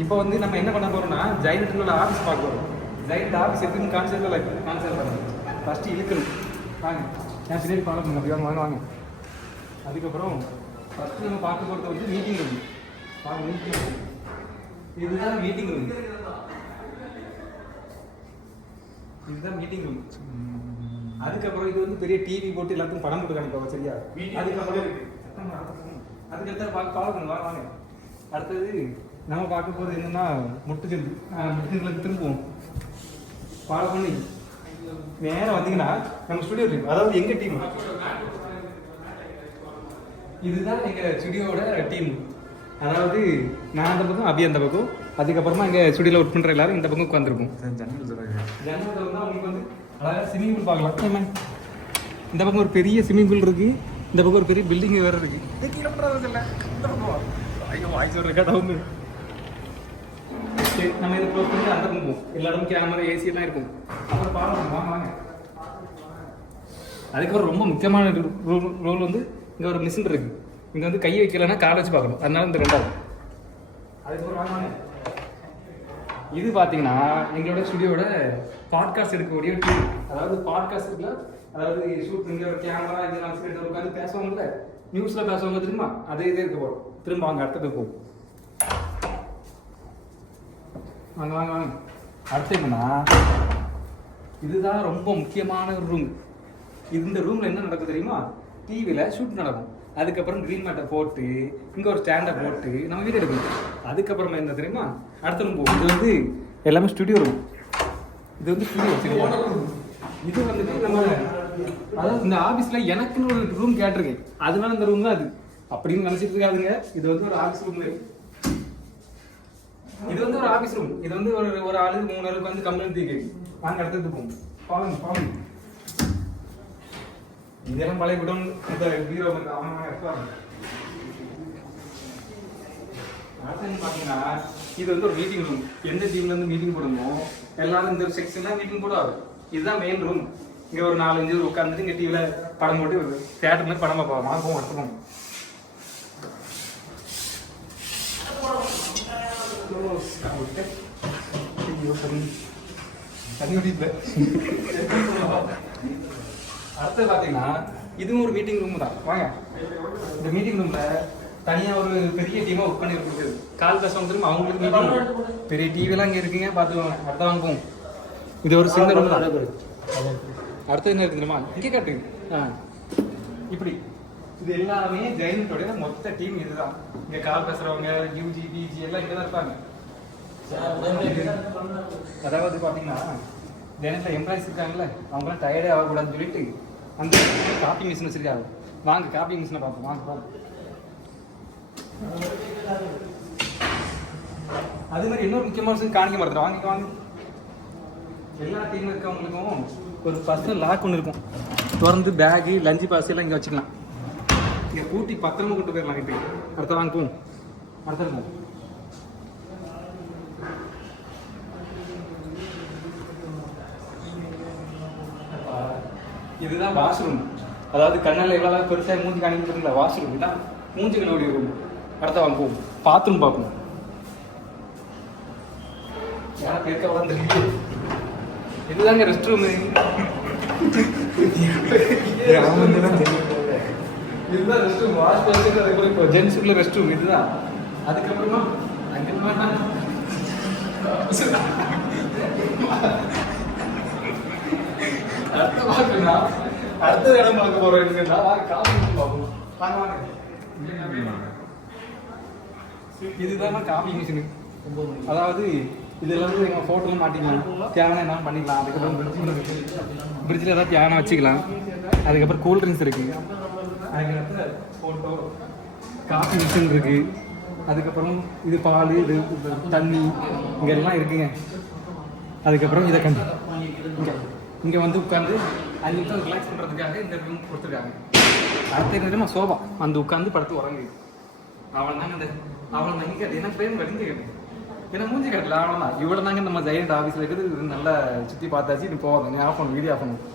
இப்போ வந்து நம்ம என்ன பண்ண போறோம்னா ஜெயலலிதா ஆஃபீஸ் பார்க்க போறோம். ஜெயலலிதா ஆஃபீஸ் எப்படின்னு கான்செப்ட் பண்ணணும். ஃபர்ஸ்ட் இழுக்கணும். வாங்க என் பின்னாடி ஃபாலோ பண்ணுங்க. அப்படி வாங்க வாங்க. அதுக்கப்புறம் ஃபர்ஸ்ட் நம்ம பார்க்க போகிறது வந்து மீட்டிங் ரூம். வாங்க மீட்டிங் ரூம். இதுதான் மீட்டிங் ரூம். இதுதான் மீட்டிங் ரூம். அதுக்கப்புறம் இது வந்து பெரிய டிவி போட்டு எல்லாத்துக்கும் படம் போட்டு காமிப்பாங்க. சரியா? அதுக்கப்புறம் அதுக்கடுத்து ஃபாலோ பண்ணுங்க. வாங்க வாங்க. அடுத்தது நம்ம பார்க்க போகிறது என்னன்னா முட்டுகளுக்கு திரும்புவோம். ஃபாலோ பண்ணி நேரம் வந்தீங்கன்னா நம்ம ஸ்டுடியோ டீம், அதாவது எங்கள் டீம், இதுதான் எங்கள் ஸ்டுடியோட டீம். அதாவது நான் அந்த பக்கம், அபி அந்த பக்கம், அதுக்கப்புறமா எங்கள் ஸ்டுடியோவில் ஒர்க் பண்ணுற எல்லாரும் இந்த பக்கம் உட்காந்துருக்கும். ஜன்னல் வந்து அவங்களுக்கு வந்து அதாவது ஸ்விம்மிங் பூல் பார்க்கலாம். இந்த பக்கம் ஒரு பெரிய ஸ்விம்மிங் பூல் இருக்குது, இந்த பக்கம் ஒரு பெரிய பில்டிங் வேறு இருக்குது. கீழே பண்ணுறது இல்லை, இந்த பக்கம் ஐயோ வாய்ஸ் ஒரு ரெக்கார்ட் ஆகுது. சரி நம்ம இதை க்ளோஸ் பண்ணிட்டு அந்த பக்கம் போவோம். எல்லா இடமும் கேமரா ஏசி எல்லாம் இருக்கும். அப்புறம் பாருங்க வாங்க வாங்க. அதுக்கப்புறம் ரொம்ப முக்கியமான ரோல் வந்து இங்கே ஒரு மிஷின் இருக்குது. இங்கே வந்து கை வைக்கலைன்னா காலை வச்சு பார்க்கணும். அதனால இந்த ரெண்டாவது. அதுக்கப்புறம் வாங்க வாங்க. இது பார்த்தீங்கன்னா எங்களோட ஸ்டுடியோட பாட்காஸ்ட் எடுக்கக்கூடிய டீம். அதாவது பாட்காஸ்ட்டுக்குள்ள அதாவது ஷூட் பண்ணி ஒரு கேமரா இதெல்லாம் வச்சுக்கிட்டு உட்காந்து பேசுவாங்கல்ல, நியூஸில் பேசுவாங்க தெரியுமா, அதே இதே இருக்க போகிறோம். திரும்ப வாங்க அடுத்தது போகும். வாங்க வாங்க வாங்க. அடுத்து என்னன்னா இதுதான் ரொம்ப முக்கியமான ஒரு ரூம். இந்த ரூமில் என்ன நடக்கும் தெரியுமா? டிவியில் ஷூட் நடக்கும். அதுக்கப்புறம் க்ரீன் மேட்டை போட்டு இங்கே ஒரு ஸ்டாண்டை போட்டு நம்ம வீடியோ எடுக்கணும். அதுக்கப்புறமா என்ன தெரியுமா? அடுத்த ரூம் போகும். இது வந்து எல்லாமே ஸ்டுடியோ ரூம். இது வந்து ஸ்டுடியோ. இது வந்துட்டு நம்ம அதாவது இந்த ஆஃபீஸில் எனக்குன்னு ஒரு ரூம் கேட்டிருக்கேன். அதனால இந்த ரூம் தான் அது அப்படின்னு நினச்சிட்டு இருக்காதுங்க. இது வந்து ஒரு ஆஃபீஸ் ரூம். இது வந்து ஒரு ஆஃபீஸ் ரூம். இது வந்து ஒரு ஆளு 3 ஆளுக்கு வந்து கம்ப்ளைண்ட் தீக்கு. வாங்க அடுத்தது போகும். Follow follow. இதெல்லாம் பழைய குடம் இந்த பீரோ வந்து அவங்க எடுத்துவாங்க. அடுத்து பார்த்தீங்கன்னா இது வந்து ஒரு மீட்டிங் ரூம். எந்த டீம்ல இருந்து மீட்டிங் போடணுமோ எல்லாரும் இந்த செக்ஷன்ல மீட்டிங் போடுவாங்க. இதுதான் மெயின் ரூம். இங்கே ஒரு 4-5 பேர் உட்காந்துட்டு இங்கே டிவியில் படம் போட்டு தியேட்டர்ல படம் பார்ப்போம். வாங்குவோம் எடுத்துப்போம். அடுத்து பார்த்தீங்கன்னா இதுவும் ஒரு மீட்டிங் ரூம் தான். வாங்க இந்த மீட்டிங் ரூம்ல தனியாக ஒரு பெரிய டீமாக ஒர்க் பண்ணி இருக்குது. கால் பேசுவாங்க திரும்ப அவங்களுக்கு மீட்டிங். பெரிய டிவிலாம் இங்கே இருக்குங்க, பார்த்துக்கோங்க. அடுத்த வாங்குவோம். இது ஒரு சின்ன ரூம் தான். அடுத்தது என்ன இருக்கு தெரியுமா? இங்கே காட்டு. இப்படி இது எல்லாமே ஜெயலலிதாவுடைய மொத்த டீம் இதுதான். இங்கே கால் பேசுறவங்க யூஜி பிஜி எல்லாம் இங்கே தான் இருப்பாங்க. அதாவது பார்த்தீங்கன்னா ஜெயலலிதா எம்ப்ளாயிஸ் இருக்காங்கல்ல, அவங்களாம் டயர்டே ஆகக்கூடாதுன்னு சொல்லிட்டு அந்த காப்பி மிஷின் வச்சிருக்காங்க. வாங்க காப்பி மிஷினை பார்ப்போம். வாங்க வாங்க. அது மாதிரி இன்னொரு முக்கியமான விஷயம் காணிக்க மாட்டேன். வாங்க வாங்க. எல்லா டீமில் இருக்கவங்களுக்கும் ஒரு பர்சனல் லாக் ஒன்று இருக்கும். திறந்து பேகு லஞ்சு பாஸ் எல்லாம் இங்கே வச்சுக்கலாம். இங்கே கூட்டி பத்திரமா கொண்டு போயிடலாம். இப்போ அடுத்த வாங்க போவோம். அடுத்த இதுதான் வாஷ்ரூம். அதாவது கண்ணால் எவ்வளோ பெருசாக மூஞ்சி காணிக்க போறீங்களா? வாஷ்ரூம் இதான் மூஞ்சி கழுவுடைய ரூம். அடுத்த வாங்க போவோம். பாத்ரூம் பார்ப்போம். யாரும் கேட்க வளர்ந்துருக்கு. இதுதாங்க ரெஸ்ட் ரூமு. இதுதான் ரெஸ்ட் ரூம். வாஷ் பேசிட்டு அதுக்கப்புறம் இப்போ ஜென்ஸுக்குள்ள ரெஸ்ட் ரூம் இதுதான். அதுக்கப்புறமா அங்கே அடுத்த இடம் பார்க்க போறோம். வாங்க. இதுதான் காபி மிஷினு. அதாவது இதெல்லாம் எங்கள் ஃபோட்டோலாம் மாட்டிக்கலாம், தியானம் என்னாலும் பண்ணிக்கலாம். அதுக்கப்புறம் பிரிட்ஜில் ஏதாவது தியானம் வச்சுக்கலாம். அதுக்கப்புறம் கூல் ட்ரிங்க்ஸ் இருக்குது. அதுக்கப்புறம் ஃபோட்டோ காஃபி மிஷின் இருக்குது. அதுக்கப்புறம் இது பால், இது தண்ணி இங்கெல்லாம் இருக்குங்க. அதுக்கப்புறம் இதை கண்டு இங்கே வந்து உட்காந்து 5 நிமிஷம் ரிலாக்ஸ் பண்ணுறதுக்காக இந்த ரூம் கொடுத்துருக்காங்க. அடுத்த நேரமா சோபா வந்து உட்காந்து படுத்து உறங்கு. அவள் தாங்க இந்த அவள் தாங்க கேட்டு எனக்கு பேர் வடிஞ்சு கேட்டு ஏன்னா மூஞ்சி கட்டல. அவ்வளோதான். இவ்வளோ தாங்க நம்ம ஜெயலலிதா ஆஃபீஸில் இருக்குது. நல்லா சுற்றி பார்த்தாச்சு. இது போகாது. நீ ஆஃப் பண்ணு, வீடியோ ஆஃப் பண்ணு.